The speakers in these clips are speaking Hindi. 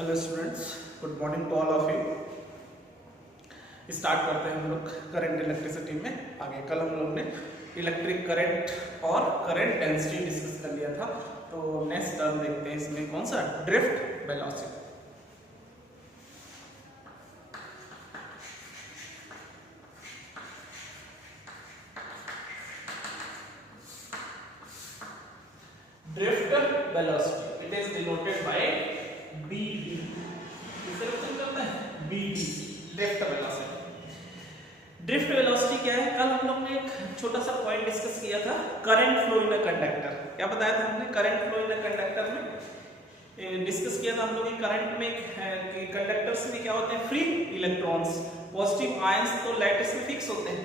Hello students, good morning to all of you. Start करते हैं हम लोग करंट इलेक्ट्रिसिटी में आगे। कल हम लोग ने इलेक्ट्रिक करंट और करंट डेंसिटी डिस्कस कर लिया था, तो नेक्स्ट टर्म देखते हैं इसमें कौन सा, drift velocity. Drift velocity it is denoted by BD। किसे रिप्रेजेंट करता है? BD, drift velocity. Drift velocity क्या है? कल हम लोग ने एक छोटा सा पॉइंट डिस्कस किया था, current flow in a conductor. क्या बताया था हमने? Current flow in a conductor में डिस्कस किया था हम लोग कि करंट में कंडक्टर्स में क्या होते हैं, फ्री इलेक्ट्रॉन्स। पॉजिटिव आयंस तो लैटिस में फिक्स होते हैं,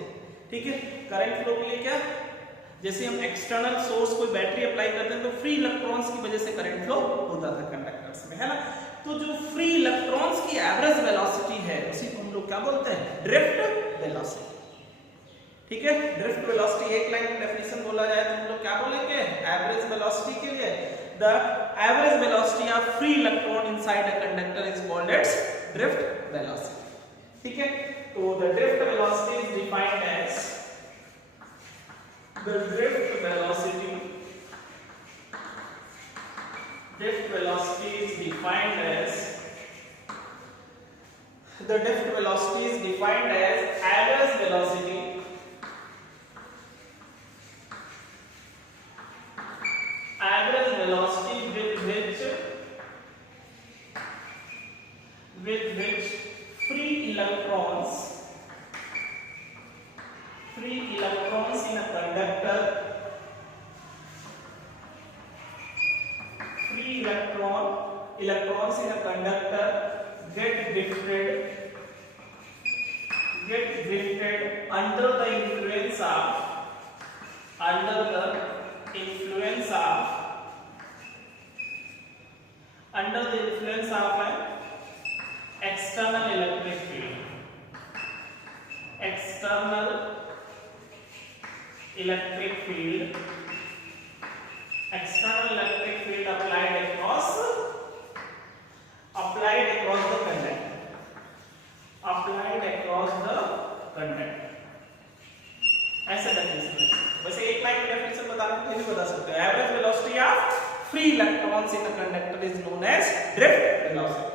ठीक है। करंट फ्लो के लिए क्या, जैसे हम एक्सटर्नल सोर्स कोई बैटरी अप्लाई करते हैं तो फ्री इलेक्ट्रॉन्स की वजह से करंट फ्लो होता था कंडक्टर्स में, है ना। तो जो फ्री इलेक्ट्रॉन्स की एवरेज वेलोसिटी है उसी को हम लोग क्या बोलते हैं, ड्रिफ्ट वेलोसिटी, ठीक है। ड्रिफ्ट वेलोसिटी एक लाइन में डेफिनेशन बोला जाए तो हम लोग क्या बोलेंगे, एवरेज वेलोसिटी के लिए the average velocity of free electron inside a conductor is called its drift velocity, ठीक है। तो the drift velocity is defined as the drift velocity is defined as average velocity with which free electrons in a conductor electrons in a conductor get drifted under the influence of an external electric field applied across the conductor। ऐसा डेफिनेशन है। वैसे एक लाइन में डेफिनेशन बताना तो नहीं बता सकते। Average velocity of free electrons in a conductor is known as drift velocity.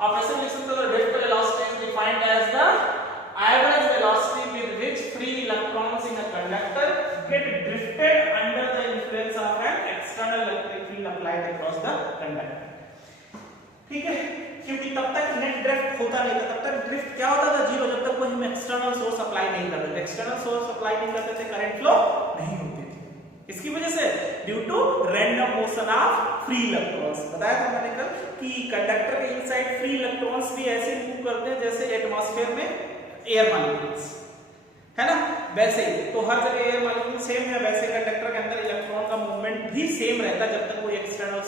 अब ऐसे लिख सकते हो, drift velocity is defined as the average velocity with which free electrons in a conductor get drifted under the influence of an external electric field applied across the conductor, ठीक है। क्योंकि तब तक नेट ड्रिफ्ट होता नहीं था, तब तक ड्रिफ्ट क्या होता था, जीरो, जब तक कोई हम एक्सटर्नल सोर्स अप्लाई नहीं करते थे। एक्सटर्नल सोर्स अप्लाई नहीं करते थे, करंट फ्लो नहीं होती थी। इसकी वजह से due to random motion of free electrons. बताया था मैंने कल कि कंडक्टर के इनसाइड फ्री इलेक्ट्रॉन्स भी ऐसे मूव करते हैं जैसे एटमॉस्फेयर में एयर मॉलिक्यूल्स, है ना। वैसे ही तो हर जगह एयर मॉलिक्यूल सेम है, वैसे कंडक्टर के अंदर इलेक्ट्रॉन का मूवमेंट भी सेम रहता है जब तक कोई एक्सटर्नल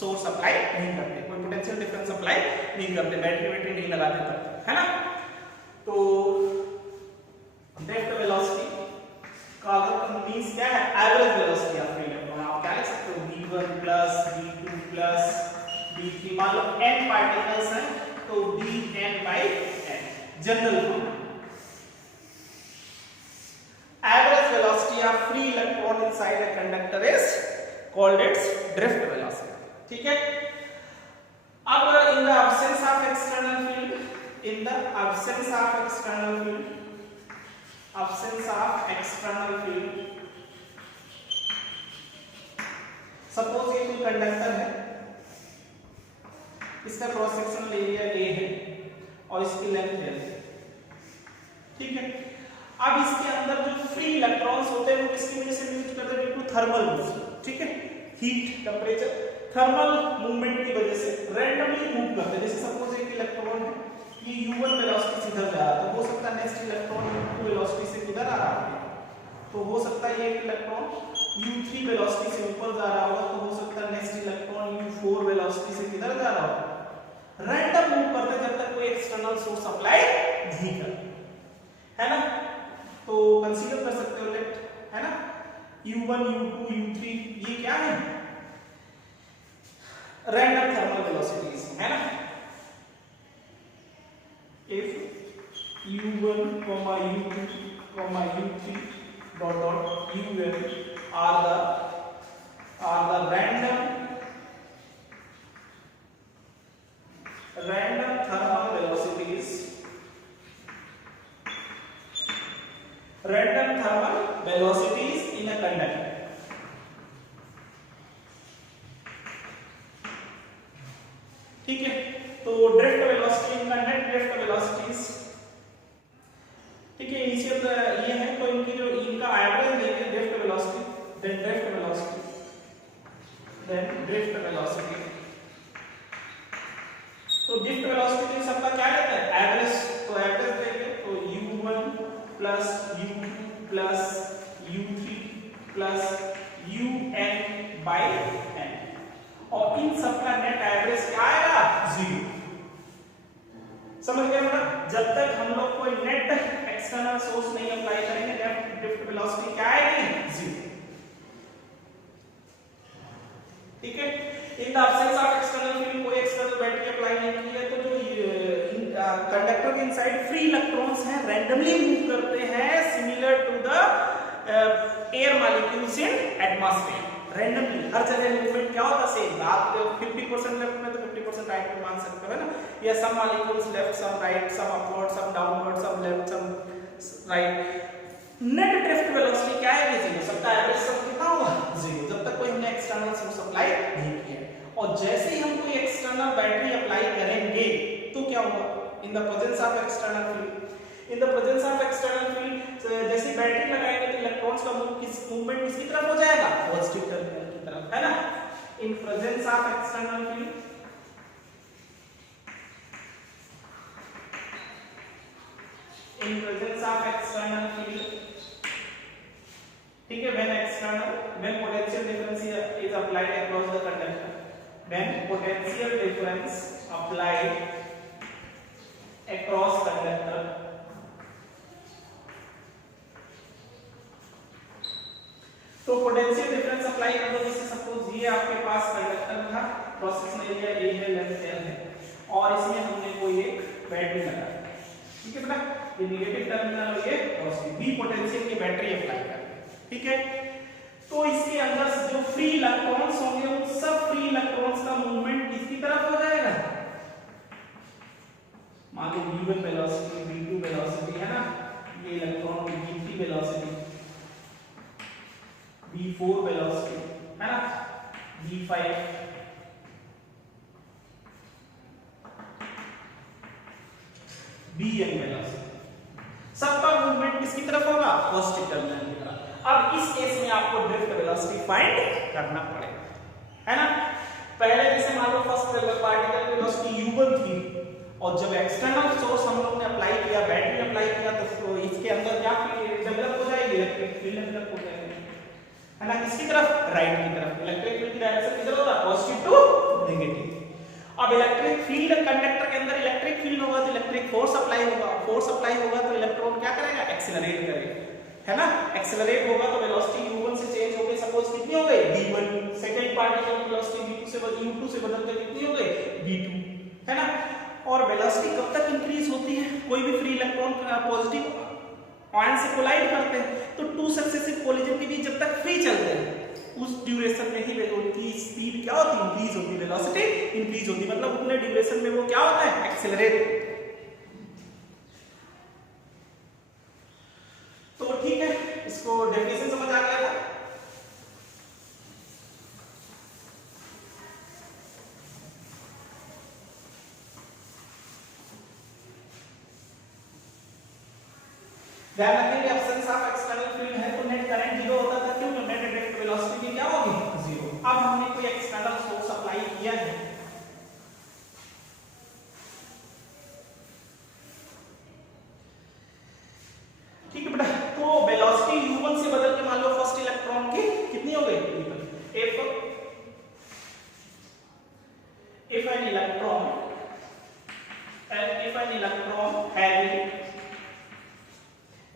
सोर्स अप्लाई नहीं करते, कोई पोटेंशियल डिफरेंस अप्लाई नहीं करते, बैटरी नहीं लगाते तब, है ना। तो ड्रिफ्ट वेलोसिटी का अगर मींस क्या है, average velocity of free electron. आप क्या लिख सकते हो, v1 plus v2 plus v3। मान लो n पार्टिकल्स हैं तो vn by n general form. Average velocity of free electron inside a conductor is called its drift velocity, ठीक है। अब in the absence of external field, suppose ये कोई कंडक्टर है, इसका क्रॉस सेक्शनल एरिया A है और इसकी लेंथ L है, ठीक है। अब इसके अंदर जो फ्री इलेक्ट्रॉन्स होते हैं वो किसकी वजह से यूज करते हैं, ड्यू टू थर्मल मूवमेंट, ठीक है। हीट, टेंपरेचर, थर्मल मूवमेंट की वजह से रैंडमली मूव करते हैं। जैसे सपोज एक इलेक्ट्रॉन है, ये u1 वेलोसिटी से इधर जा रहा है, तो हो सकता है नेक्स्ट इलेक्ट्रॉन u2 वेलोसिटी से किधर आ रहा है, तो हो सकता है ये इलेक्ट्रॉन u3 वेलोसिटी से ऊपर जा रहा होगा, तो हो सकता है नेक्स्ट इलेक्ट्रॉन u4 वेलोसिटी से किधर जा रहा होगा। रैंडम मूव करते हैं जब तक कोई एक्सटर्नल सोर्स अप्लाई नहीं करते, है ना। तो कंसीडर कर सकते हो लेट, है ना, u1 u2 u3 ये क्या है, रैंडम थर्मल वेलोसिटीज। है ना। If u1, u2, u3 dot dot un are the random thermal velocities in a conductor. ठीक है, तो ड्रिफ्ट वेलोसिटी इन कंडक्टर, ड्रिफ्ट वेलोसिटीज, ठीक है, इनिशियल ये है, तो इनकी जो इनका एवरेज लेंगे drift velocity, then drift velocity, then drift velocity. तो ड्रिफ्ट वेलोसिटी सबका क्या लेता है, एवरेज, तो एवरेज लेंगे तो u1 plus u2 plus u3 plus un by n, और इन सबका नेट एवरेज क्या आएगा, 0। समझ गए ना। जब तक हम लोग कोई नेट एक्सटर्नल सोर्स नहीं अप्लाई करेंगे, नेट ड्रिफ्ट वेलोसिटी क्या आएगी, 0। ठीक है, in the absence of external field, कोई एक्सटर्नल बैटरी अप्लाई नहीं की है, तो जो कंडक्टर के इनसाइड फ्री इलेक्ट्रॉन्स हैं रैंडमली मूव करते हैं, similar to the air molecules in atmosphere. Randomly हर जगह मूवमेंट क्या होता है, सेम। आप 50% लेफ्ट में तो 50% राइट में मान सकते हो, है ना। या सम मॉलिक्यूल्स लेफ्ट, सम राइट, सम अपवर्ड, सम डाउनवर्ड, सम लेफ्ट, सम राइट। नेट ड्रिफ्ट वेलोसिटी क्या है, 0। सबका एवरेज सब कितना होगा, 0, जब तक कोई हमने एक्सटर्नल सोर्स अप्लाई नहीं किया। और जैसे ही हम कोई एक्सटर्नल बैटरी अप्लाई करेंगे तो क्या होगा, इन the presence of external field, in the presence of external field, जैसे बैटरी लगाएंगे तो इलेक्ट्रॉन्स का मूवमेंट किसकी तरफ हो जाएगा, पॉजिटिव टर्मिनल की तरफ, है ना। In presence of external field, in presence of external field, ठीक है, when potential difference is applied across the conductor, when potential difference applied across conductor, तो पोटेंशियल डिफरेंस अप्लाई कर दो। जैसे सपोज ये आपके पास कंडक्टर था, क्रॉस सेक्शनल एरिया ए है, लेंथ l है, और इसमें हमने कोई एक बैटरी लगाई, ठीक है बेटा, ये नेगेटिव टर्मिनल और ये पॉजिटिव, बी पोटेंशियल की बैटरी अप्लाई कर, ठीक है। तो इसके अंदर जो फ्री इलेक्ट्रॉन्स होंगे उन सब फ्री इलेक्ट्रॉन्स का मूवमेंट किसकी तरफ हो जाएगा, मान लो v1 वेलोसिटी, v2 वेलोसिटी, है ना, ये इलेक्ट्रॉन की v3 वेलोसिटी, v4 वेलोसिटी, है ना, v5, vn वेलोसिटी, सबका मूवमेंट किसकी तरफ होगा, पॉजिटिव टर्मिनल की तरफ। अब इस केस में आपको ड्रिफ्ट वेलोसिटी फाइंड करना पड़ेगा, है ना। पहले जैसे मान लो फर्स्ट पार्टिकल वेलोसिटी u1 थी, और जब एक्सटर्नल सोर्स हम लोग ने अप्लाई किया, बैटरी अप्लाई किया, तो इसके अंदर क्या फील्ड डेवलप हो जाएगी, इलेक्ट्रिक फील्ड डेवलप हो जाएगी, है ना, किसकी तरफ, राइट की तरफ। इलेक्ट्रिक फील्ड की डायरेक्शन किधर होगा, पॉजिटिव टू नेगेटिव। अब इलेक्ट्रिक फील्ड, कंडक्टर के अंदर इलेक्ट्रिक फील्ड होगा तो इलेक्ट्रिक फोर्स अप्लाई होगा, फोर्स अप्लाई होगा तो इलेक्ट्रॉन क्या करेगा, एक्सेलरेट करेगा, है ना। एक्सेलरेट होगा तो वेलोसिटी u1 से चेंज हो गई, सपोज कितनी हो गई, v1। सेकंड पार्टिकल की वेलोसिटी v2 से बदलकर कितनी हो गई, v2, है ना। और वेलोसिटी कब तक इंक्रीज होती है, कोई भी फ्री इलेक्ट्रॉन पॉजिटिव आयन से कोलाइड करते हैं, तो टू सक्सेसिव कोलिजन के बीच जब तक फ्री चलते हैं उस ड्यूरेशन में ही उनकी स्पीड क्या होती है, इंक्रीज होती है, वेलोसिटी इंक्रीज होती है, मतलब उतने ड्यूरेशन में वो क्या होता है, एक्सेलरेट। तो ठीक है, इसको डेफिनेशन समझ आ गया था। ध्यान रखेंगे एब्सेंस ऑफ एक्सटर्नल फील्ड है तो नेट करंट 0 होता था, क्यों, नेट ड्रिफ्ट वेलोसिटी क्या होगी, 0। अब हमने कोई एक्सटर्नल सोर्स अप्लाई किया है, ठीक है बेटा, तो वेलोसिटी u1 से बदल के मान लो फर्स्ट इलेक्ट्रॉन की कितनी हो गई,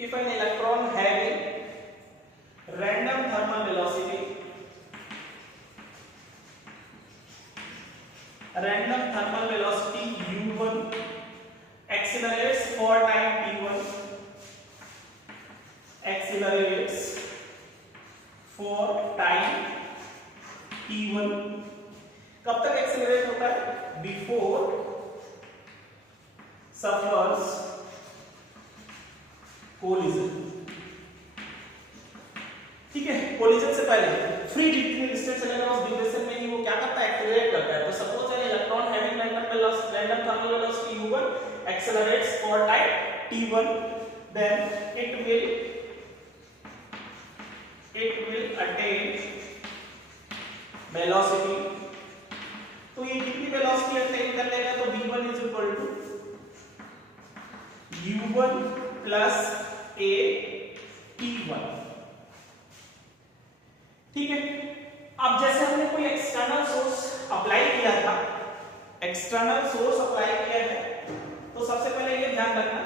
if an electron having random thermal velocity random thermal velocity u1 accelerates for time t1, accelerates for time t1, कब तक एक्सेलरेट होता है? बिफोर सफर्स कोलिजन, ठीक है, कोलिजन से पहले फ्री डिस्टेंस चलेगा उस ड्यूरेशन में ही वो क्या करता है? एक्सेलरेट करता है। तो suppose an electron having random thermal velocity u1 accelerates for time t1, then it will attain velocity। तो ये कितनी वेलोसिटी अटेन कर लेगा? तो v1 is equal to u1 plus a t1, ठीक है। अब जैसे हमने कोई एक्सटर्नल सोर्स अप्लाई किया था, एक्सटर्नल सोर्स अप्लाई किया है, तो सबसे पहले ये ध्यान रखना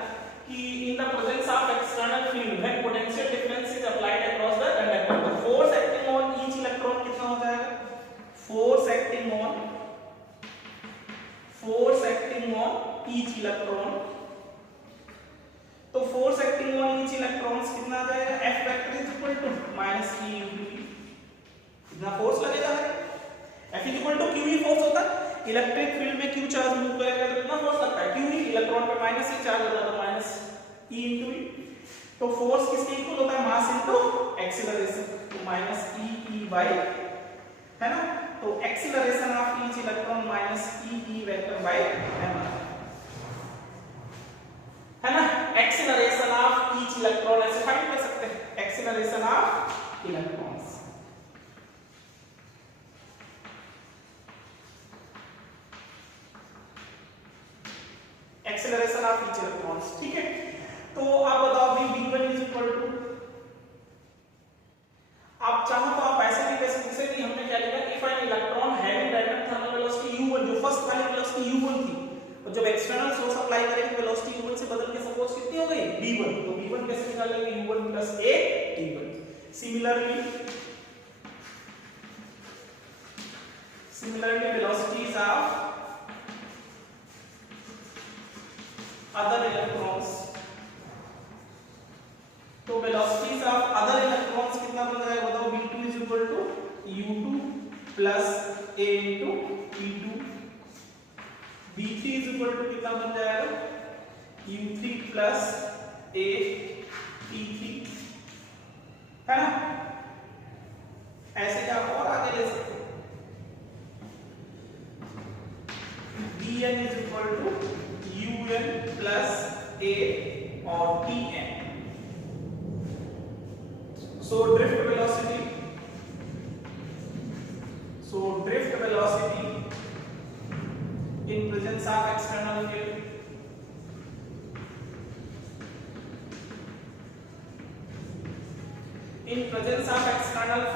कि in the presence of external field when potential difference is applied across the conductor, तो force acting on each electron कितना हो जाएगा? Force acting on each electron, तो force acting on each electrons कितना आ जाएगा? F vector is equal to minus E into E, कितना फोर्स लगेगा? F is equal to Q ही फोर्स होता है। इलेक्ट्रिक फील्ड में Q चार्ज मूव करेगा तो कितना फोर्स लगता है? Q ही, इलेक्ट्रॉन पे माइनस E चार्ज होता है तो माइनस E into E, तो फोर्स किसके इक्वल होता है? मास इनटू एक्सीलरेशन, तो माइनस E by, है ना, तो acceleration of each electron minus E vector by m, है ना। एक्सीलरेशन ऑफ ईच इलेक्ट्रॉन ऐसे फाइंड कर सकते हैं, acceleration of electrons, acceleration of each electrons, ठीक है। तो आप बताओ v1 इज इक्वल टू, आप चाहो तो आप ऐसे भी कह सकते हैं, हमने क्या लिखा? If an electron having random thermal velocity u1, जो फर्स्ट वाली वेलोसिटी u1 थी, और जब एक्सटर्नल सोर्स अप्लाई करेंगे वेलोसिटी u1 से बदल के सपोज कितनी हो गई? v1, तो v1 कैसे निकालेंगे? u1 plus a t1। Similarly velocities of other electrons, तो velocities of other electrons कितना बन जाएगा? बताओ। v2 is equal to u2 plus a into p2, v3 is equal to कितना बन जाएगा? u3 plus a p3, है ना। ऐसे ही आप और आगे ले सकते हो। Bn is equal to un plus a और tn, so drift velocity in presence of external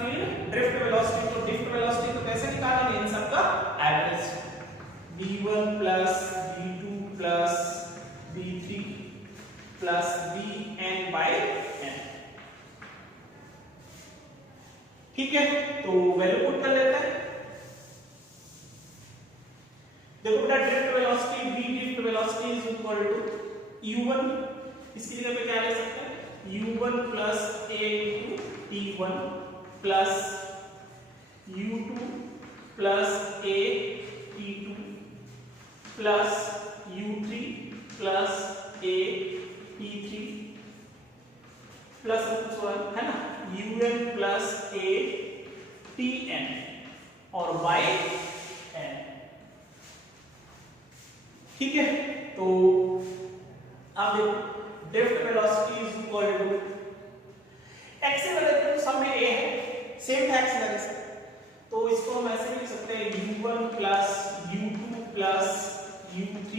field, drift velocity, तो drift velocity तो कैसे निकालेंगे? इन सबका average, v1 plus v2 plus v3 plus vn by n, ठीक है। तो वैल्यू पुट कर लेते हैं। देखो बेटा, drift velocity is equal to u1, इसकी जगह पे क्या ले सकते हैं? u1 plus a into t1 plus u2 plus a t2 plus u3 plus a t3 plus है ना, un plus a tn और by n, ठीक है। तो अब देखो, drift velocity is equal to acceleration, सब में a है, सेम है एक्सेलरेशन, तो इसको हम ऐसे लिख सकते हैं u1 plus u2 plus u3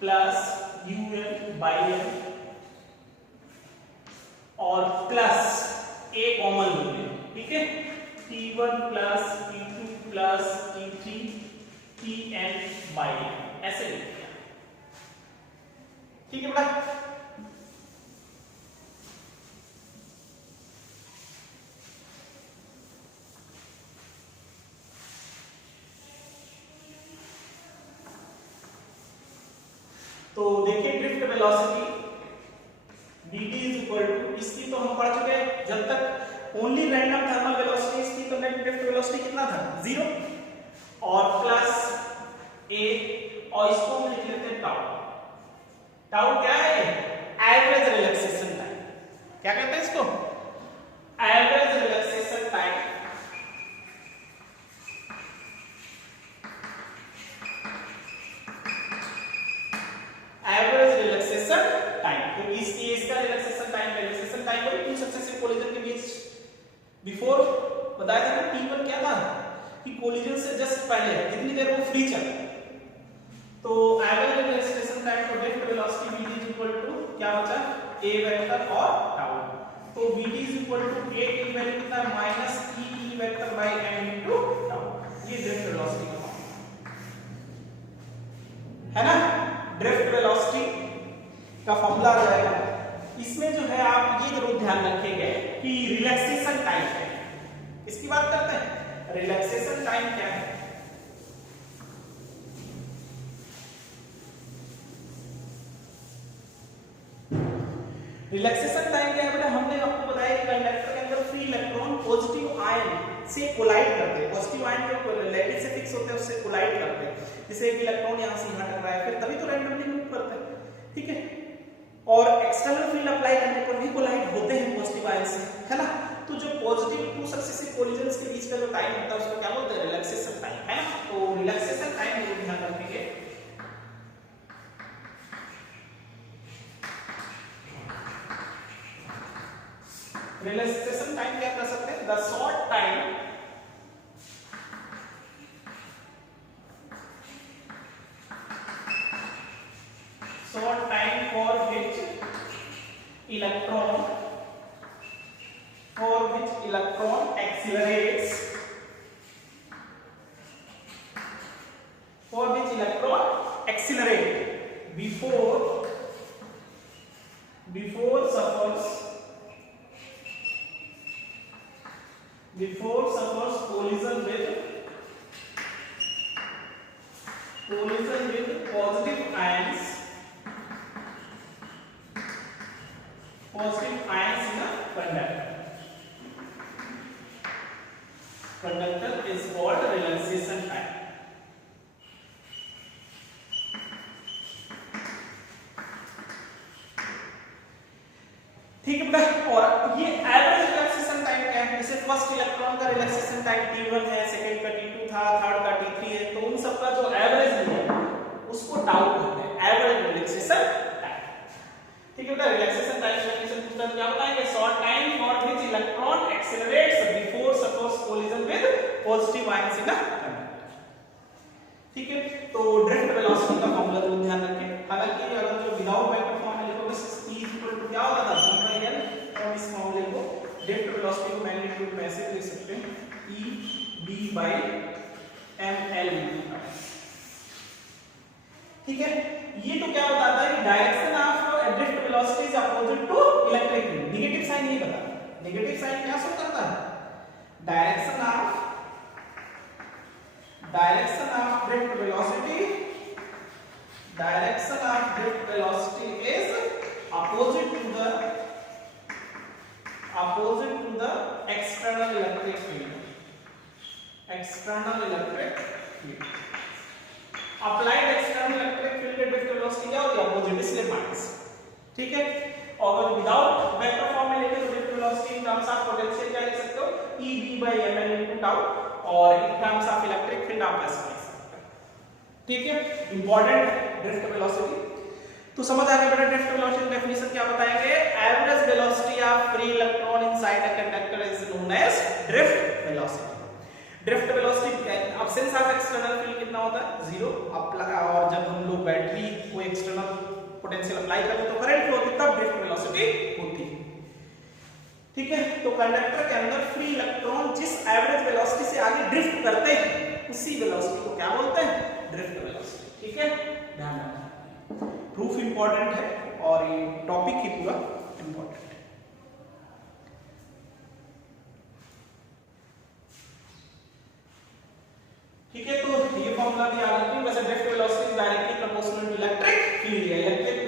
plus un by n और प्लस a कॉमन लेंगे, ठीक है, t1 plus t2 plus t3 tn by n, ऐसे लिखते हैं, ठीक है बेटा। Velocity dt is equal to, इसकी तो हम पढ़ चुके हैं जब तक ओनली रैंडम थर्मल वेलोसिटी, इसकी तो नेट ड्रिफ्ट वेलोसिटी कितना था 0 और प्लस a, और इसको हम लिख लेते हैं टाउ। टाउ क्या है? Average relaxation time. क्या कहते हैं इसको? Average relaxation time. Average relaxation time, तो इसका रिलैक्सेशन टाइम को टू सक्सेसिव कोलिजन के बीच बिफोर बताया था ना T1 क्या था कि कोलिजन से जस्ट पहले जितनी देर वो फ्री चला, तो एवरेज रिलैक्सेशन टाइम को drift velocity vt is equal to क्या बचा a वेक्टर और टाउ, तो vt is equal to a की वैल्यू कितना minus e vector by m into tau, ये ड्रिफ्ट वेलोसिटी का है ना। ड्रिफ्ट वेलोसिटी का फॉर्मूला आ जाएगा। इसमें जो है आप ये जरूर ध्यान रखेंगे कि रिलैक्सेशन टाइम है, इसकी बात करते हैं। रिलैक्सेशन टाइम क्या है? रिलैक्सेशन टाइम क्या है बेटा? हमने आपको बताया कि कंडक्टर के अंदर फ्री इलेक्ट्रॉन पॉजिटिव आयन से कोलाइड करते हैं, पॉजिटिव आयन जो लैटिस से फिक्स होते हैं उससे कोलाइड करते हैं, जैसे एक इलेक्ट्रॉन यहां से यहां टकराया फिर तभी तो रैंडमली मूव करता है, ठीक है। और एक्सटर्नल फील्ड अप्लाई करने पर भी कोलाइड होते हैं पॉजिटिव आयन से, है ना। तो जो पॉजिटिव टू सक्सेसिव कोलिजन्स के बीच का जो टाइम होता है उसको क्या बोलते हैं? रिलैक्सेशन टाइम, है ना। तो रिलैक्सेशन टाइम ये ध्यान रखेंगे। रिलैक्सेशन टाइम क्या कर सकते हैं? The short time for which electron accelerates before suffers collision with positive ions in a conductor is called relaxation time। ठीक है बेटा। और ये एवरेज रिलैक्सेशन टाइम क्या है? जैसे फर्स्ट इलेक्ट्रॉन का रिलैक्सेशन टाइम T1 है, सेकंड का T2 था, थर्ड का T3 है, तो उन सब का जो एवरेज है उसको टाउ कहते हैं, एवरेज रिलैक्सेशन टाइम। ठीक है बेटा। रिलैक्सेशन टाइम डेफिनेशन पूछता है क्या बताएंगे? Short time for which electron accelerates before suffers collision with positive ions in a conductor. ठीक है। तो ड्रिफ्ट वेलोसिटी का फार्मूला जरूर ध्यान रखें। हालांकि अगर जो विदाउट वेक्टर फॉर्म में लिखोगे E इक्वल टू क्या होता था V/L, और इस फार्मूले को ड्रिफ्ट वेलोसिटी को मैग्नीट्यूड में ऐसे लिख सकते हैं E/B/mL। ठीक है। ये तो क्या बताता है कि direction of drift velocity is opposite to electric field. Negative sign ये बताता है। नेगेटिव साइन क्या शो करता है? Direction of drift velocity is opposite to the external electric field। Applied external electric field के ड्रिफ्ट वेलोसिटी क्या होती है? अपोजिट, इसलिए माइनस। ठीक है। और अगर विदाउट वेक्टर फॉर्म में लिखे तो drift velocity in terms of potential क्या लिख सकते हो? E/B/mL इनटू टाउ, और in terms of electric field आप ऐसे लिख सकते हो। ठीक है। इंपॉर्टेंट ड्रिफ्ट वेलोसिटी तो समझ आ गया बेटा। ड्रिफ्ट वेलोसिटी डेफिनेशन क्या बताएंगे? Average velocity of free electron inside a conductor is known as drift velocity. Drift velocity absence of external field कितना होता है? 0। और जब हम लोग बैटरी को एक्सटर्नल पोटेंशियल अप्लाई करते हैं तो करंट फ्लो होती है, तब ड्रिफ्ट वेलोसिटी होती है। ठीक है। तो कंडक्टर के अंदर फ्री इलेक्ट्रॉन जिस एवरेज वेलोसिटी से आगे ड्रिफ्ट करते हैं उसी वेलोसिटी को क्या बोलते हैं? Drift velocity. ठीक है। ध्यान रखना। प्रूफ इंपॉर्टेंट है और ये टॉपिक ही पूरा इंपॉर्टेंट है। ठीक है। तो ये फॉर्मूला भी याद रखिए। वैसे drift velocity is directly proportional to electric field है। इलेक्ट्रिक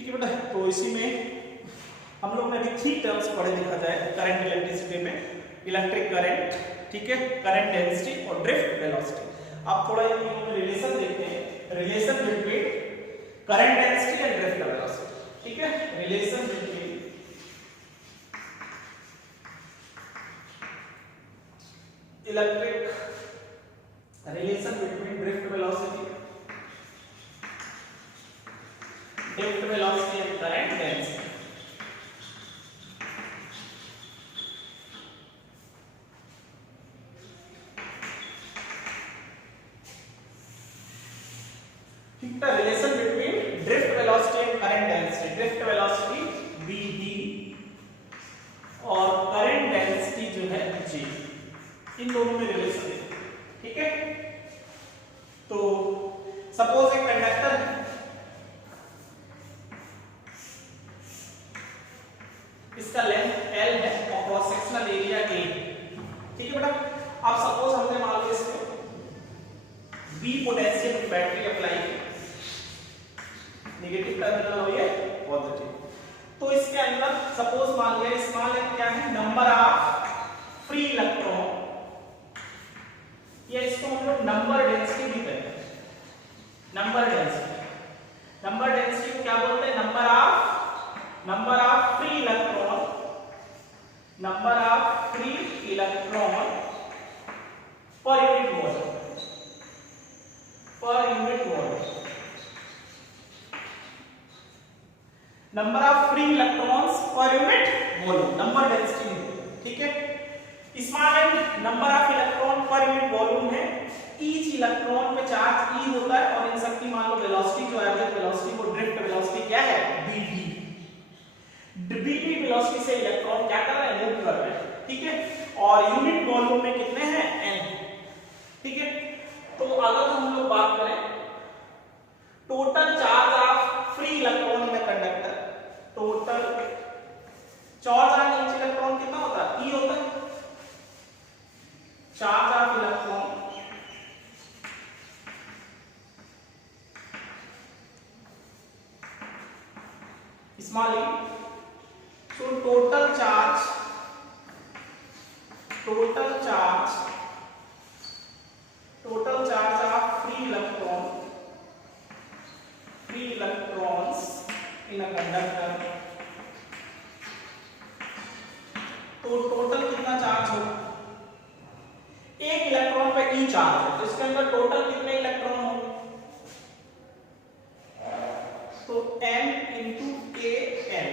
ठीक है बेटा, तो इसी में हम लोग ने अभी 3 टर्म्स पढ़े देखा जाए करंट इलेक्ट्रिसिटी में, इलेक्ट्रिक करंट, ठीक है, करंट डेंसिटी और ड्रिफ्ट वेलोसिटी। अब थोड़ा इन तीनों में रिलेशन देखते हैं, relation between current density and drift velocity, ठीक है, relation between electric, relation between drift velocity and current density। ठीक है, relation between drift velocity and current density, drift velocity vd और करंट डेंसिटी जो है g, इन दोनों में रिलेशन है, ठीक है। तो सपोज एक कंडक्टर है, इसका लेंथ L है और क्रॉस सेक्शनल एरिया A, ठीक है बेटा। अब सपोज हमने मान लो इसमें B पोटेंशियल की बैटरी अप्लाई की, नेगेटिव टर्मिनल हो ये पॉजिटिव, तो इसके अंदर सपोज मान लिया स्मॉल n क्या है, नंबर ऑफ फ्री इलेक्ट्रॉन, या इसको हम लोग नंबर डेंसिटी भी कहते हैं, नंबर डेंसिटी, नंबर डेंसिटी को क्या बोलते हैं, number of free electron, number of free electron पर unit volume, per unit volume, number of free electrons per unit volume, number density, ठीक है। Small n number of electron पर यूनिट वॉल्यूम है, ईच इलेक्ट्रॉन पे चार्ज ई होता है और इन सबकी मान लो वेलोसिटी जो एवरेज वेलोसिटी वो ड्रिफ्ट वेलोसिटी क्या है, bd, bd वेलोसिटी से इलेक्ट्रॉन क्या कर रहे हैं, मूव कर रहे हैं, ठीक है। और यूनिट वॉल्यूम में कितने हैं, n, ठीक है। तो अगर हम लोग बात करें total charge of free electron in conductor, total charge on each electron कितना होता है, e होता है, charge of electron small e, so total charge of free electrons in a conductor, तो टोटल कितना चार्ज होगा, एक इलेक्ट्रॉन पे ई चार्ज है, तो इसके अंदर टोटल कितने इलेक्ट्रॉन होंगे, तो m into a n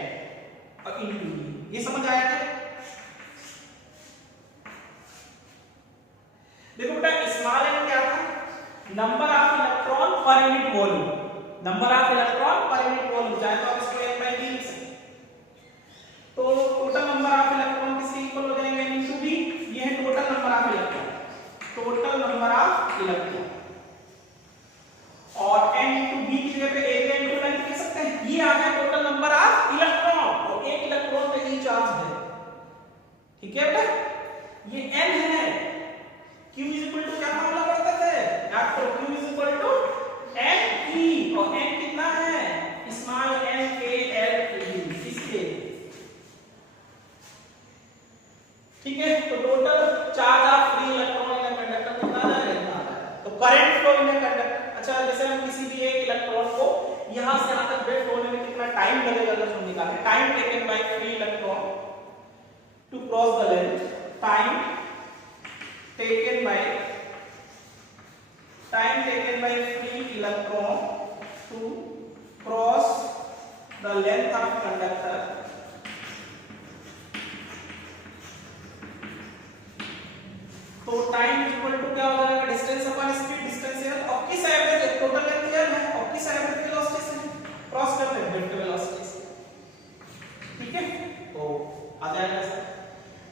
और into e, ये समझ आया क्या? देखो बेटा स्मॉल n क्या था, नंबर ऑफ इलेक्ट्रॉन पर unit volume, number of electron पर यूनिट वॉल्यूम, चाहे तो आप इसको n by b लिख सकते, तो टोटल नंबर ऑफ इलेक्ट्रॉन किसके इक्वल हो जाएंगे, n into b, ये है total number of electron, total number of electron, और n into b की जगह पे एरिया into लेंथ लिख सकते हैं, ये आ गया टोटल नंबर ऑफ इलेक्ट्रॉन, और एक इलेक्ट्रॉन पे ई चार्ज है, ठीक है बेटा, ये n है, q is equal to क्या फॉर्मूला पढ़ते थे, आपको q is equal to n e, और n कितना है, small n k l e, इसके, ठीक है। तो total charge of free electron in conductor कितना आ जाएगा, तो करंट फ्लो इन कंडक्टर, अच्छा जैसे हम किसी भी एक इलेक्ट्रॉन को यहां से यहां तक ड्रिफ्ट होने में कितना टाइम लगेगा, अगर हम निकालें, time taken by free electron to cross the length, time taken by free electron to cross the length of conductor, तो टाइम इक्वल टू क्या हो जाएगा, डिस्टेंस अपॉन स्पीड, डिस्टेंस है और किस एवरेज टोटल लेंथ क्या है और किस एवरेज वेलोसिटी से क्रॉस करते हैं, ड्रिफ्ट वेलोसिटी से, ठीक है। तो आ जाएगा सर,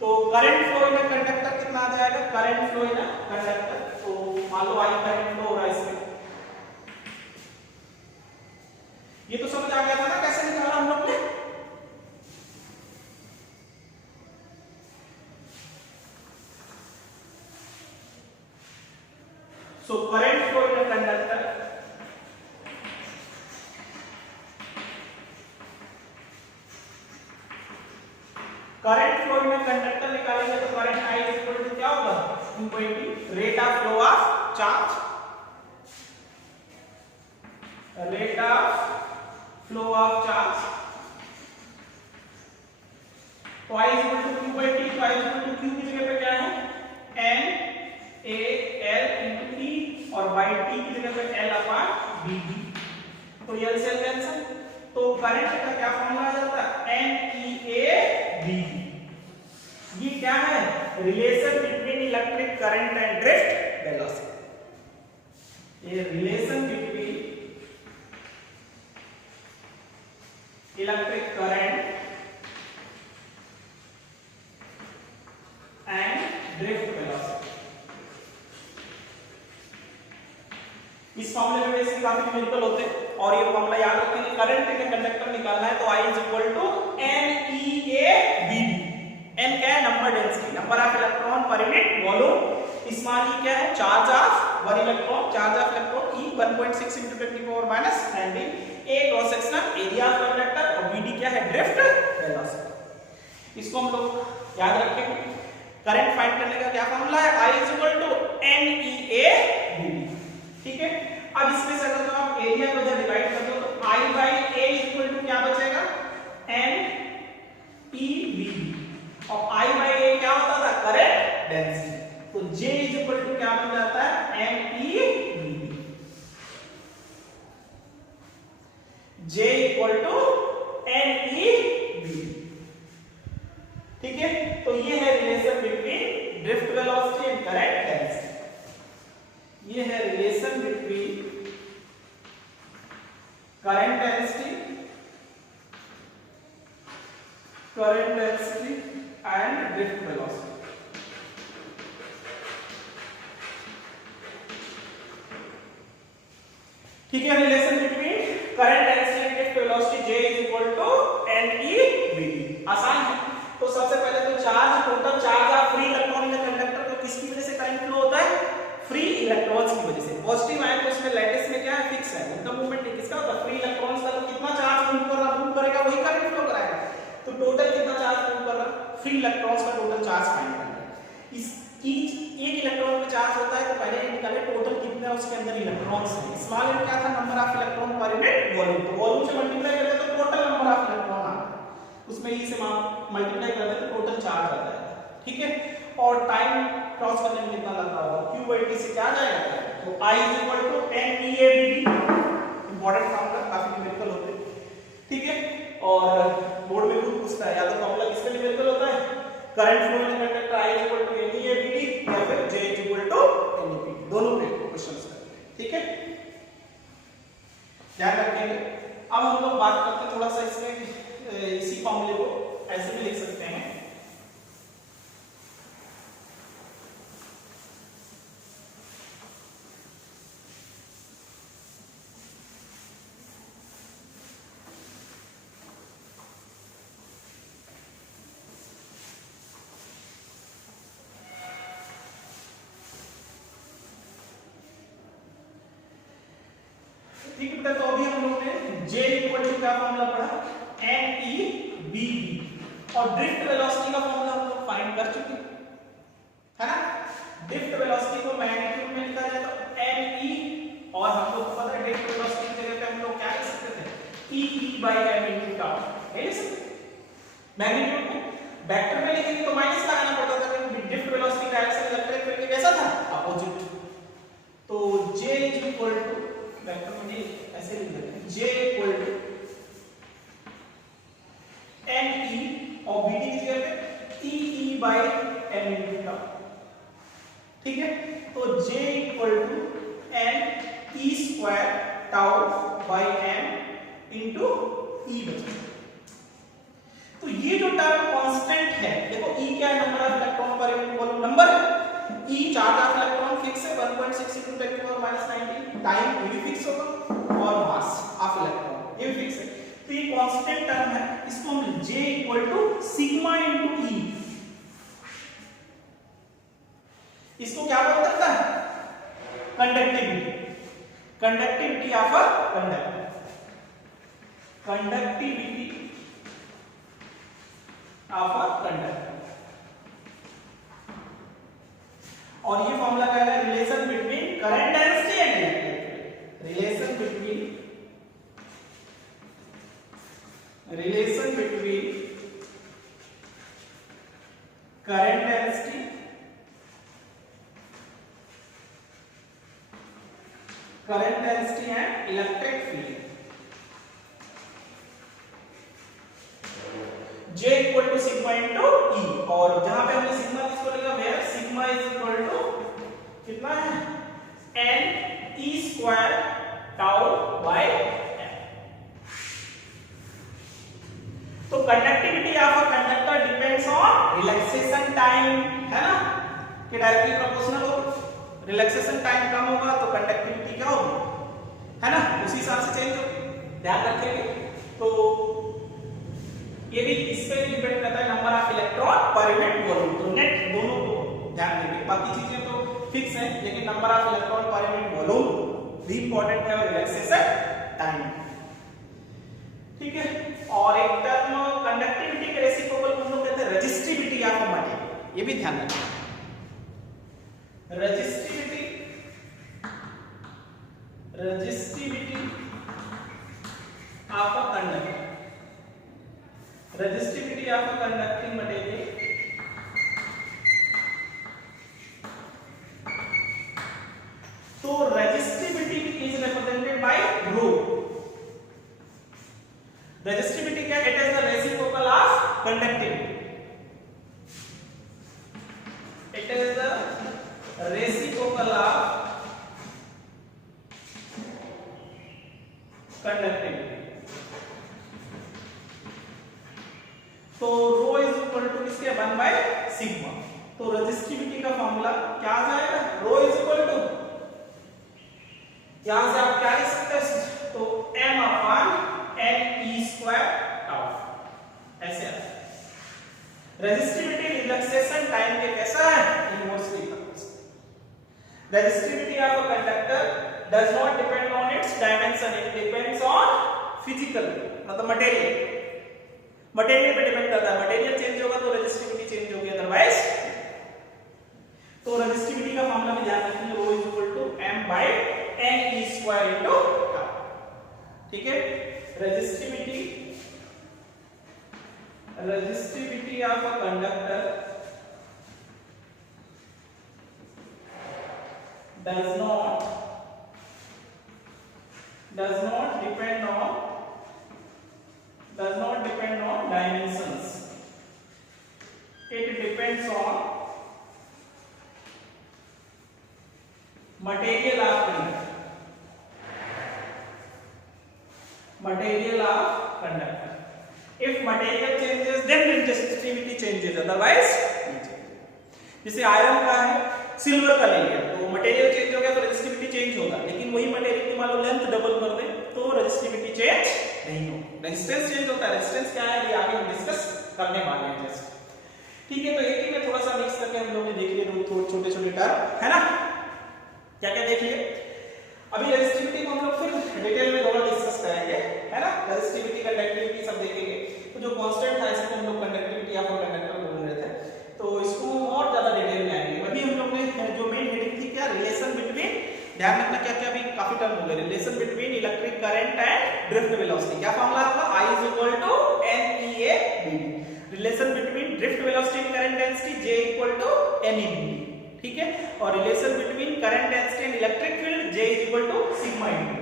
तो करंट फ्लो इन कंडक्टर कितना आ जाएगा, करंट फ्लो इन कंडक्टर, तो मान लो आई करंट फ्लो हो रहा है इसमें, ये तो समझ आ गया था ना कैसे निकाला हम लोग ने, so current flow in conductor current flow में कंडक्टर निकालेंगे तो करंट I इक्वल टू क्या होगा, rate of flow of charge, rate of flow of charge, तो I equal to Q by T, तो I इक्वल टू Q की जगह पे क्या है N A L into T और by T की जगह पे L अपॉन BD, तो L से L कैंसिल, तो करंट का क्या फॉर्मूला आ जाता है NEABD। ये क्या है, relation between electric current and drift velocity, ये relation between electric current and drift velocity. इस फॉर्मूले में बेसिकली काफी न्यूमेरिकल होते हैं और ये फॉर्मूला याद रखेंगे, करंट इन कंडक्टर निकालना है तो I is equal to NEABD। N क्या है, number density, number of electron पर यूनिट वॉल्यूम, स्मॉल e क्या है, charge of one electron, charge of electron E 1.6 × 10⁻⁹ A cross sectional area of conductor और BD क्या है, ड्रिफ्ट वेलोसिटी। इसको हम लोग याद रखेंगे। करंट फाइंड करने का क्या फॉर्मूला है, I is equal to NEABD, ठीक है। अब इसमें से अगर तो आप एरिया को इधर डिवाइड कर दो तो I by A equal to क्या बचेगा, NEBD, और I by A क्या होता था, करंट डेंसिटी, तो J इज इक्वल टू क्या बन जाता है NEBD, J equal to NEBD, ठीक है। तो ये है relation between drift velocity and current density, ये है relation between current density and drift velocity. ठीक है, relation between current density and drift velocity J is equal to NEBD। आसान है। तो सबसे पहले तो charge, total charge of free electron in conductor, तो किसकी वजह से करंट फ्लो होता है, फ्री इलेक्ट्रॉन्स की वजह से। पॉजिटिव आयन तो इसमें लैटिस में क्या है, फिक्स है, उनका मूवमेंट नहीं, किसका होता है, फ्री इलेक्ट्रॉन्स का। तो कितना चार्ज मूव कर रहा, मूव करेगा वही करंट फ्लो कराएगा। तो टोटल कितना चार्ज मूव कर रहा, फ्री इलेक्ट्रॉन्स का टोटल चार्ज फाइंड करना है। इस एक इलेक्ट्रॉन में चार्ज होता है तो पहले ये निकाले टोटल कितने उसके अंदर इलेक्ट्रॉन्स हैं। स्मॉल n क्या था, नंबर ऑफ इलेक्ट्रॉन पर यूनिट वॉल्यूम, तो वॉल्यूम से मल्टीप्लाई करते तो टोटल नंबर ऑफ इलेक्ट्रॉन आता है, उसमें e से मल्टीप्लाई करते तो टोटल चार्ज आता है, ठीक है। और टाइम क्रॉस करने में कितना लग रहा होगा, q by t से क्या आ जाएगा, तो I is equal to NEABD, important formula, काफी न्यूमेरिकल होते हैं, ठीक है। और बोर्ड में खुद पूछता है, या तो फॉर्मूला किसका न्यूमेरिकल होता है, current flow in conductor I is equal to NEABD या फिर J is equal to NEBD, दोनों पे क्वेश्चंस करते हैं, ठीक है, ध्यान रखेंगे। अब हम लोग बात करते हैं थोड़ा सा इसमें, इसी फॉर्मूले को ऐसे भी लिख सकते हैं, ठीक है। तो अभी हम लोग ने J इक्वल टू क्या फॉर्मूला पढ़ा, NEBD, और ड्रिफ्ट वेलोसिटी का फॉर्मूला हम लोग फाइंड कर चुके है ना। ड्रिफ्ट वेलोसिटी को मैग्नीट्यूड में लिखा जाए तो NE, और हम लोग को पता है ड्रिफ्ट वेलोसिटी की जगह पे हम लोग क्या लिख सकते थे, EE by m into tau, ये लिख सकते। मैग्नीट्यूड में वेक्टर में लिखेंगे तो माइनस लगाना पड़ता था, क्योंकि drift velocity direction electric field के कैसा था, अपोजिट। तो J is equal to, vector में नहीं ऐसे लिख देते हैं, J इक्वल टू NE और BD की जगह पे EE by m into tau, ठीक है। तो J equal to n E square tau by m into E बचा। तो ये जो टर्म कांस्टेंट है, देखो E क्या है, नंबर ऑफ इलेक्ट्रॉन पर unit volume, number E charge of electron fix है 1.6 × 10⁻⁹, टाइम ये भी फिक्स होगा, और मास ऑफ इलेक्ट्रॉन ये भी फिक्स है। तो ये कांस्टेंट टर्म है, इसको हम J equal to sigma into E, इसको क्या बोल सकता है, conductivity, conductivity of a conductor, conductivity of a conductor. relation between current density and electric field. J equal to sigma into E, और जहां पे हमने सिग्मा किसको लिखा where sigma is equal to कितना है n E square tau by m. तो conductivity of a conductor depends on relaxation time, है ना, कि डायरेक्टली प्रोपोर्शनल हो. रिलैक्सेशन टाइम कम होगा तो कंडक्टिविटी क्या होगी, है ना, उसी हिसाब से चेंज होगी. ध्यान रखेंगे. तो ये भी इस पे डिपेंड करता है नंबर ऑफ इलेक्ट्रॉन पर यूनिट वॉल्यूम. तो नेट दोनों को ध्यान देंगे. बाकी चीजें तो फिक्स है, लेकिन नंबर ऑफ इलेक्ट्रॉन पर यूनिट वॉल्यूम भी इंपॉर्टेंट है और रिलैक्सेशन टाइम. ठीक है. और एक टर्म कंडक्टिविटी के रेसिप्रोकल हम लोग कहते हैं रेजिस्टिविटी ऑफ मटेरियल. ये भी ध्यान रखना. Resistivity of a conductor, resistivity of a conducting material so resistivity is represented by rho. Resistivity क्या, it is the reciprocal of conductivity. It is the reciprocal of conductivity. तो रो इज इक्वल टू किसके 1 बाय सिग्मा. तो रेजिस्टिविटी का फॉर्मूला क्या आ जाएगा, रो इज इक्वल टू, यहां से आप क्या लिख सकते हैं, तो m upon n e square tau, ऐसे आता है. रेजिस्टिविटी रिलैक्सेशन टाइम के कैसा है, inversely proportional. Resistivity of a conductor does not depend on its dimension, it depends on physical, मतलब मटेरियल. मटेरियल पे डिपेंड करता है. मटेरियल चेंज होगा तो रेजिस्टिविटी चेंज होगी, अदरवाइज. तो रेजिस्टिविटी का मामला में ध्यान रखेंगे, rho is equal to m by n e square into tau. ठीक है. Resistivity of a conductor does not depend on dimensions. It depends on material of conductor. If material changes, then resistivity changes. Otherwise, जैसे आयरन का है, सिल्वर का ले लिया, तो मटेरियल चेंज हो गया तो रेजिस्टिविटी चेंज होगा. लेकिन वही मटेरियल की मान लो लेंथ डबल कर दे तो रेजिस्टिविटी चेंज नहीं होगी. रेजिस्टेंस चेंज होता है. रेजिस्टेंस क्या है, ये आगे हम डिस्कस करने वाले हैं. जैसे ठीक है. तो एक ही में थोड़ा सा मिक्स करके हम लोग ने देख लिए दो छोटे छोटे टर्म, है ना. क्या क्या देख लिए. अभी रेजिस्टिविटी को हम लोग फिर डिटेल में दोनों डिस्कस करेंगे, है ना. रेजिस्टिविटी, कंडक्टिविटी सब देखेंगे. तो जो कांस्टेंट था इसको हम लोग कंडक्टिविटी ऑफ कंडक्टर बोल रहे थे, तो इसको और ज्यादा डिटेल में आएंगे. अभी हम लोग ने जो मेन हेडिंग थी क्या, रिलेशन बिटवीन, ध्यान रखना क्या क्या, अभी काफी टर्म हो गए. Relation between electric current and drift velocity. क्या फॉर्मूला होगा, I is equal to NEA dt. Relation between drift velocity and current density, J equal to NE dt. ठीक है. और relation between current density and electric field, J is equal to sigma into.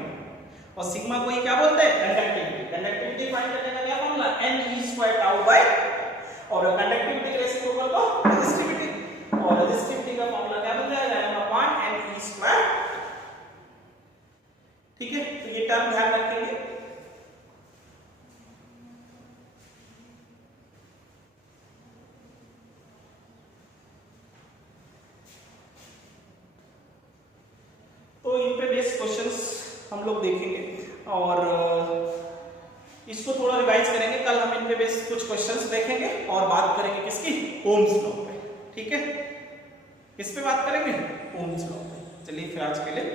और सिग्मा को ही क्या बोलते हैं, कंडक्टिविटी. कंडक्टिविटी फाइंड करने का क्या formula, n e square tau by, और कंडक्टिविटी के रेसिप्रोकल को रेजिस्टिविटी, और रेजिस्टिविटी का फॉर्मूला क्या बन जाएगा, m upon n e square. ठीक है. तो ये टर्म ध्यान रखेंगे. तो इन पे बेस्ड क्वेश्चंस हम लोग देखेंगे और इसको थोड़ा रिवाइज करेंगे. कल हम इन पे बेस्ड कुछ क्वेश्चंस देखेंगे और बात करेंगे किसकी, ओम्स लॉ पे. ठीक है. किस पे बात करेंगे, ओम्स लॉ पे. चलिए फिर आज के लिए